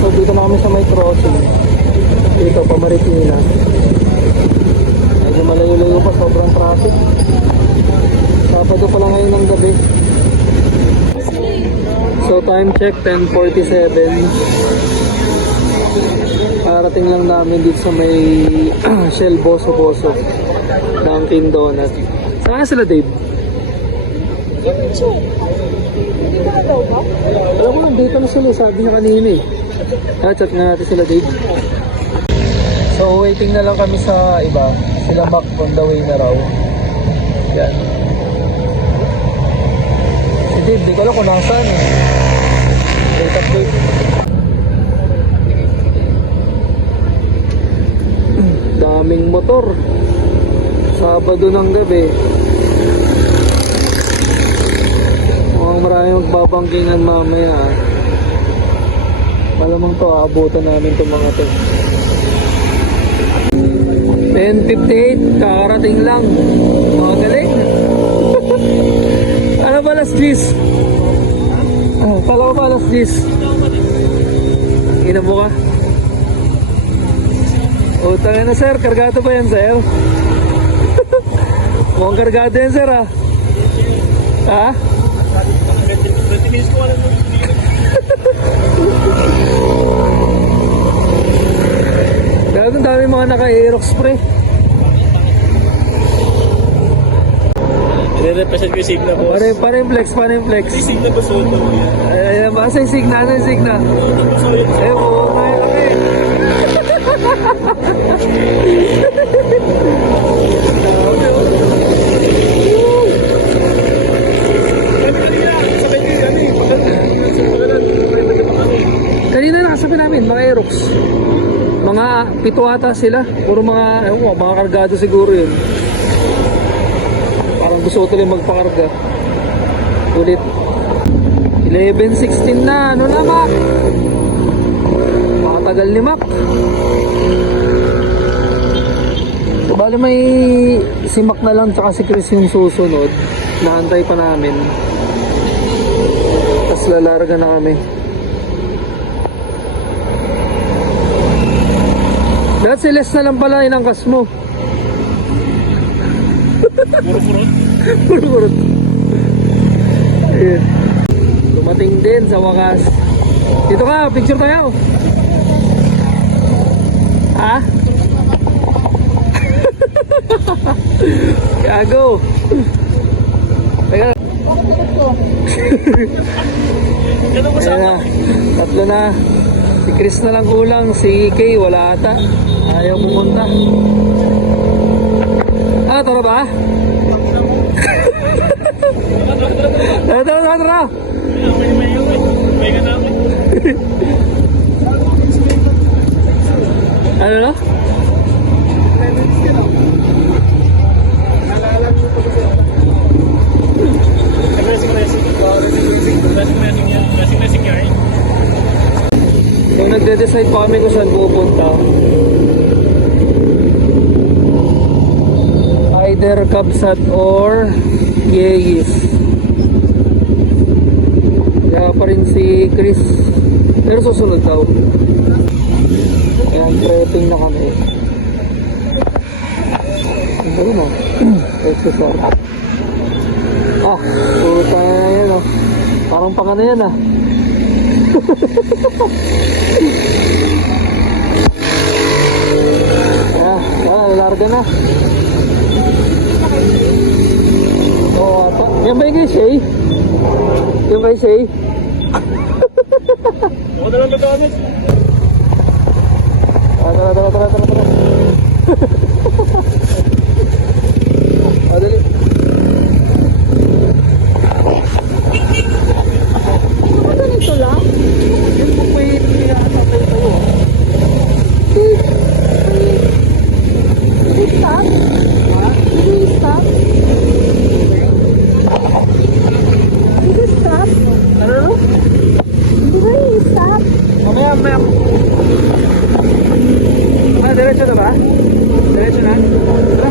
So dito na kami sa may crossing. Dito pa Marikina. Medyo malayo-layo pa, sobrang traffic. Sabado pa lang ngayon ng gabi. So time check 10:47. Parating lang namin dito sa may Shell Boso Dunkin Donut. Saan sila, Dave? Alam mo, dito na sila. Sabi niya kanina eh. Chat nga natin sila, Dave. So waiting na lang kami sa iba. Sila Mac on the way na raw. Yan. Si Dave, di ko alam kung nasaan eh. Wait update. Daming motor. Sabado ng gabi. Mukhang maraming magbabangkingan mamaya. Malamang to, aabutan namin itong mga to. 10:58, kakarating lang. Mga galing. Ano ba alas 10? Kala ko ba alas 10? Ina mo ka? Utang na sir, kargado ba yan sir? Mukhang kargado yan sir ah. Ha? 20 minutes ko wala mo. Ang dami mga naka-aerox spray. I-represent ko yung Signa boss. Parin flex. Si Signa ko suot na mo yan. Ayan ba? Sa Signa. Eh po, tayo kami. Kanina nakasabi namin, mga aerox. Mga 7 ata sila. Puro mga, mga kargado siguro yun. Parang gusto ko tuloy magpakarga. Ulit. 11:16 na. Ano na, Mac? Makatagal ni Mac. So, bali may si Mac na lang tsaka si Chris yung susunod. Nahantay pa namin. Tapos lalarga na kami. Dahil si Les na lang pala inangkas mo. Puro-purot. Ayan. Dumating din sa wakas. Dito ka, picture tayo. Ha? Gago. Teka. Ayan na. Tatlo na. Si Chris na lang kulang. Si Kay wala ata. Ayaw pumunta. Tara ba? Tara. Ano na? So nagde-decide pa kami kung saan pupunta. Either Kabsat or Yeis. Kaya pa rin si Chris. Pero susunod daw. Ayan, prepping na kami. Ano na? Exercise. Puta na yan oh. Parang panga na yan ah. Larga na. Ata. Yan ba yung kay Shay? Yung kay Shay? Ako na lang gagamit. Tara. Dali. Ano nito lang? Yung pupwede niya ata kayo po. Stop? Stop? Stop? Ano? Stop? Mamaya. Diretso na ba? Diretso na? Tara.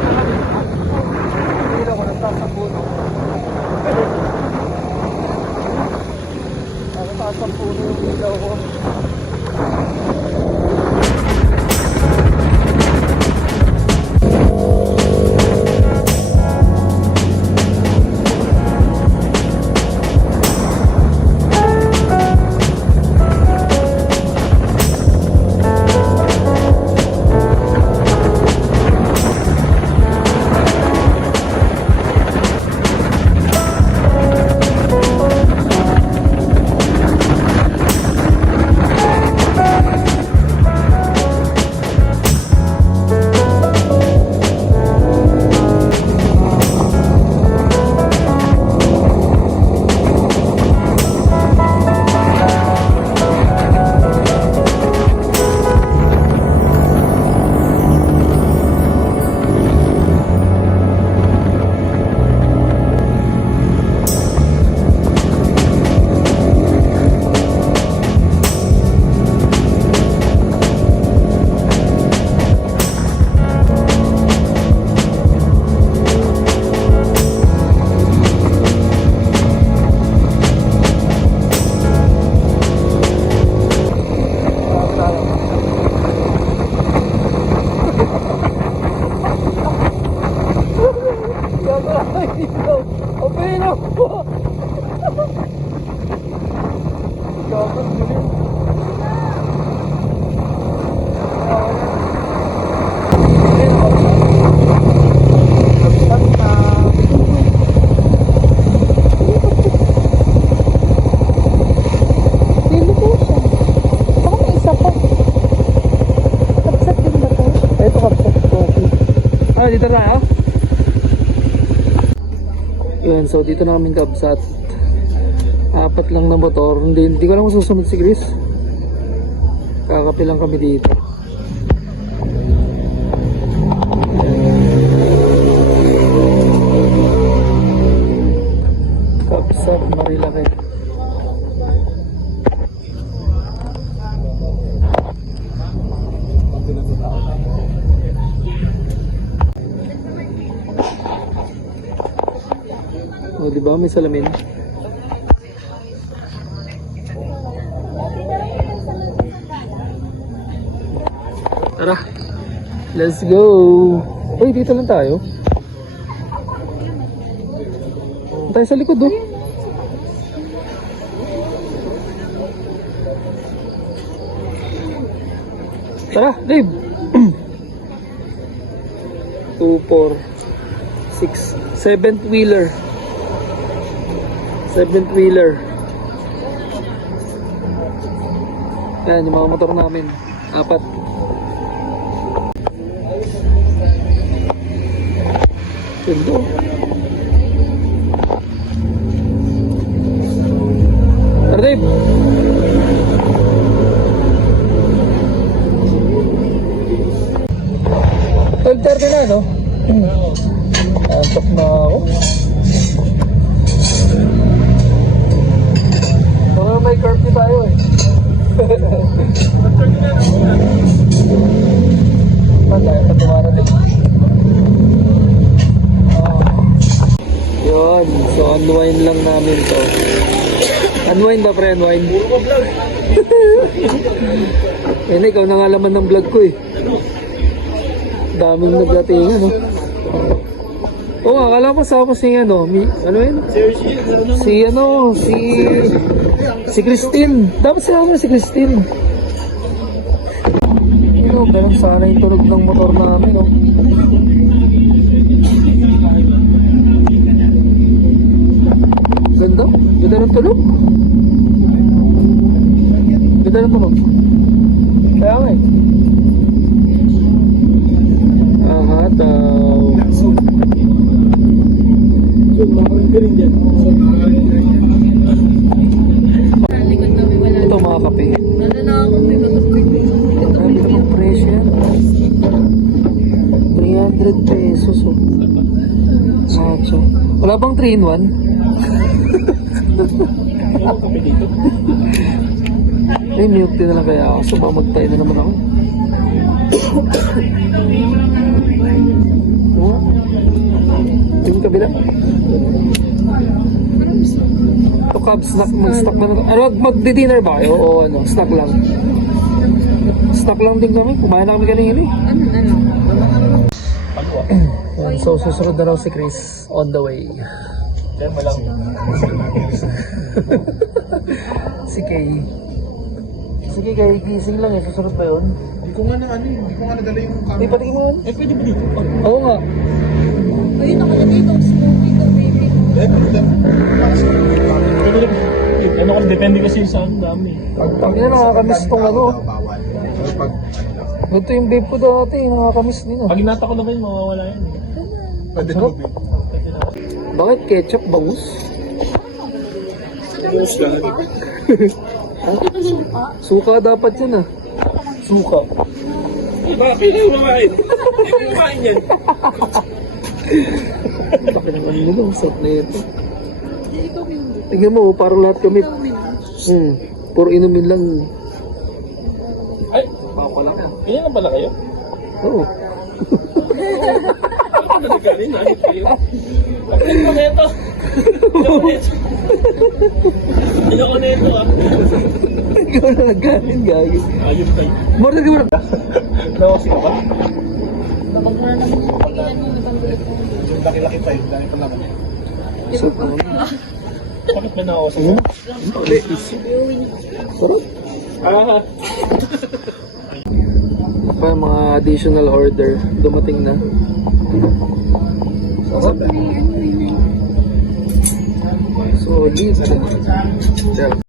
Hindi ako nagsasampuno. Nagsasampuno yung ilaw ko. Dito na tayo. Yun, so dito namin kabsat. 4 lang na motor. Hindi ko lang masusunod si Chris. Kakapi lang kami dito. Kabsat Marilaki. O, diba? May salamin. Tara. Let's go. Uy, dito lang tayo. Tayo sa likod, oh. Tara, Dave. 2, 4, 6, 7th wheeler. 7th wheeler. Yan yung mga motor namin. 4. Ganda. Tara, Dave. $12.30 na, no? Antok na ako. Baka may curfew tayo eh. Tayo pa tumarating. Yun. So unwind lang namin to. Unwind ba, pre? Unwind? Yan, ikaw na nga laman ng vlog ko eh. Daming nagdatingan, no? Oo nga, akala ko sa ako si ano, ano yun? Si Christine. Dapat sila ako si Christine. Pero ganun sana yung tunog ng motor namin, no? Ganda? Ganda ng tunog? Ganda ng tunog? Kaya nga eh. Aha, daw. Ito mga kape. Ang ito ng presyo yan. 300 pesos oh. Macho. Wala bang 3-in-1? Eh, milk tea na lang kaya ako. So, mamagtay na naman ako. Oh. kabila. Ito Cubs, mag-snack na. Ano, mag-dinner ba kayo? O ano, snack lang? Snack lang din kami. Kumain na kami kanina eh. Yan, so susunod na raw si Chris on the way. Yan, malang. Si Kay. Sige Kay, gising lang eh. Susunod pa yun. Hindi ko nga nadala yung camera. Di pati mo. Pwede ba dito? Oo nga. Ayun, nakalagay itong smoky to baby. Ano kasi, depende kasi sa ang dami. Pag yun, nakakamiss tong ano. Bawal. Pero pag Ito yung babe ko dati, nakakamiss din ah. Pag inata ko na kayo, mawawala yan. pwede Sarap. mo. Bakit ketchup bangus? Bukas lang. Suka dapat yan ah. Suka. Bakit? Hindi ko kumain. Hindi ko kumain yan. Laki naman nila, ang sarap na ito. Tingnan mo, parang lahat kami. Puro inumin lang. Ay, Papalaki. ganyan lang pala kayo? Oo. Ano na galing? Ano kayo? Bakit ko na ito? Hindi ko na ito ah. Ikaw na nagkain, gagi. Ayun tayo. Mortal ka mo na. Nawasi ka ba? Yung laki-laki pa yun. Dami pa naman. Sarap naman. Bakit may nawasi Ayun. ka? Sarap. Ah, Pa mga additional order dumating na. Sarap. Solid. Sarap.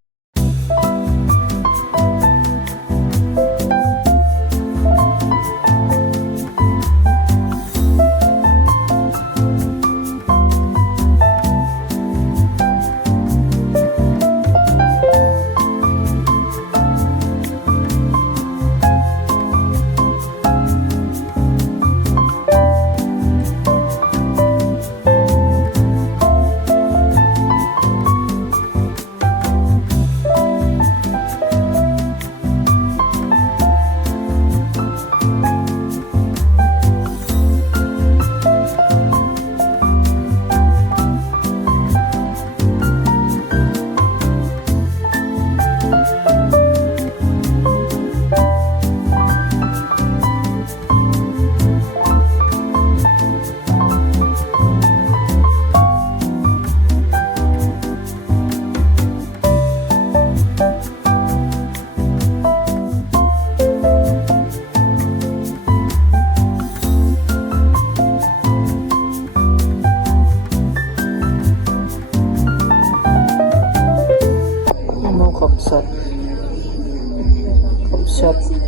Ano kapsat?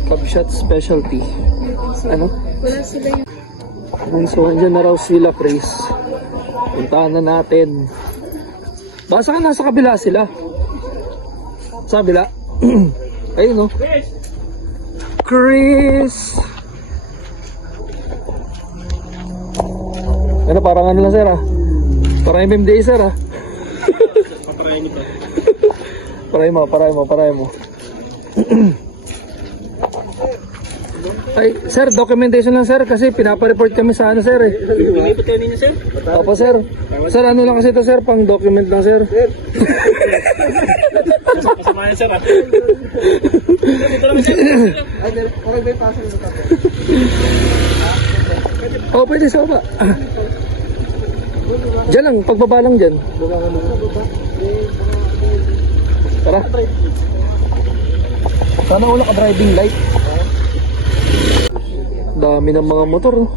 Kapsat specialty. Ano? Wala sila yung... So, andyan na raw sila, Chris. Puntahan na natin. Basta ka nasa kabila sila. Sa kabila. Ayun, no? Chris! Ano, parang ano lang, sir, ah? Parang MMDA, sir, ah? paparayan ito. Paray mo. Ay, sir, documentation lang, sir, kasi pinapa-report kami sa ano, sir, eh. Lumipot kayo ninyo, sir? Opo, sir. Sir, ano lang kasi ito, sir, pang document lang, sir. Kasama yan, sir, ah. Dito lang, sir. Oh, pwede sa baba. Diyan lang, pagbaba lang dyan. Tara. Sana wala ka driving light. Dami ng mga motor. No?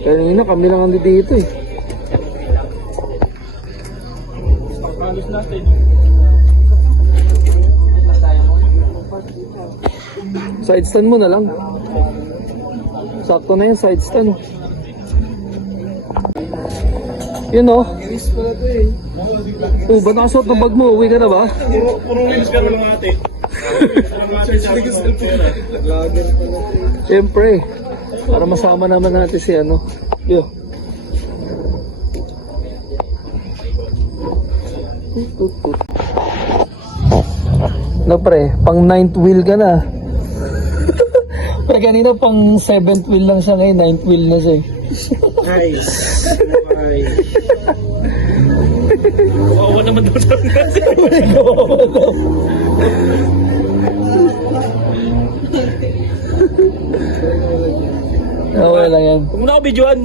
Kanina kami lang andi dito eh. Alis natin. Side stand mo na lang. Sakto na yung side stand. Yun o. Oh, ba't nakasuot ng bag mo? Uwi ka na ba? Puro wheels ka lang ate. Siyempre. Para masama naman natin si ano. Yo. No pre, pang 9th wheel ka na. Pre, kanina pang 7th wheel lang siya ngayon, 9th wheel na siya eh. Guys. Bye. Oo naman daw sa Okay lang yan. Kung muna ako videoan.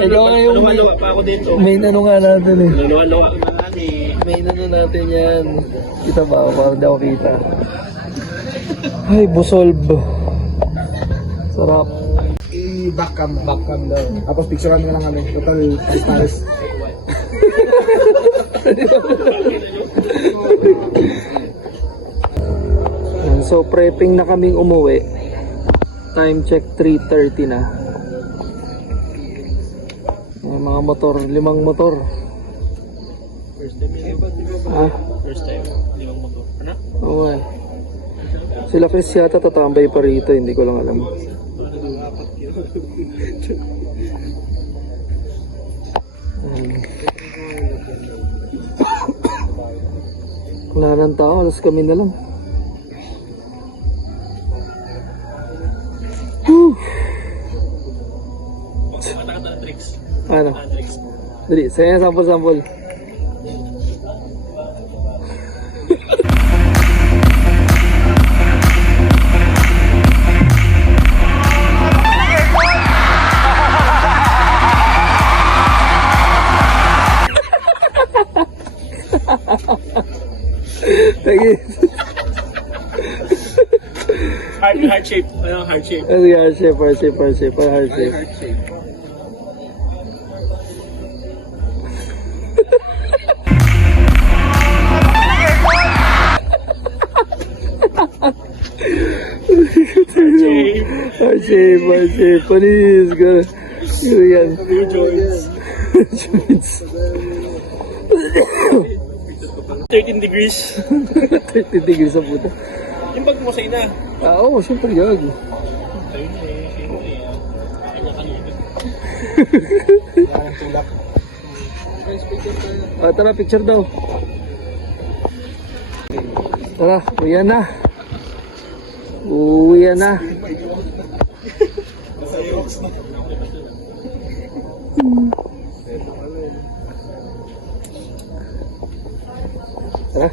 ikaw na yung Luwa-luwa pa ako dito. main ano nga natin eh. Luwa-luwa pa natin eh. Main ano natin yan. Kita ba? Parang di ako kita. Ay, busolb. Sarap. I-backcam. Backcam daw. Tapos picturean mo lang kami. Total, pares. Yan, so, prepping na kaming umuwi. Time check 3:30 na. May mga motor, 5 motor. First time Ha? First time. Limang motor. Ano? Oo nga. Sila Chris yata tatambay pa rito, hindi ko lang alam. Wala nang tao, alas kami na lang. Whew. Kata-kata tricks. Ano? Tricks. Dali, saya sample-sample. Lagi. Heart shape. Ano heart shape? Ano yung heart shape, heart shape, heart shape, heart shape. Heart shape, heart shape. Panis ka. Yun yan. Joints. Joints. 13 degrees. 30 degrees sa puta. Yung bag mo sa ina. Ah, oo, syempre gag. Ah, tara, picture daw. Tara, uwian na. Uwian na. Tara.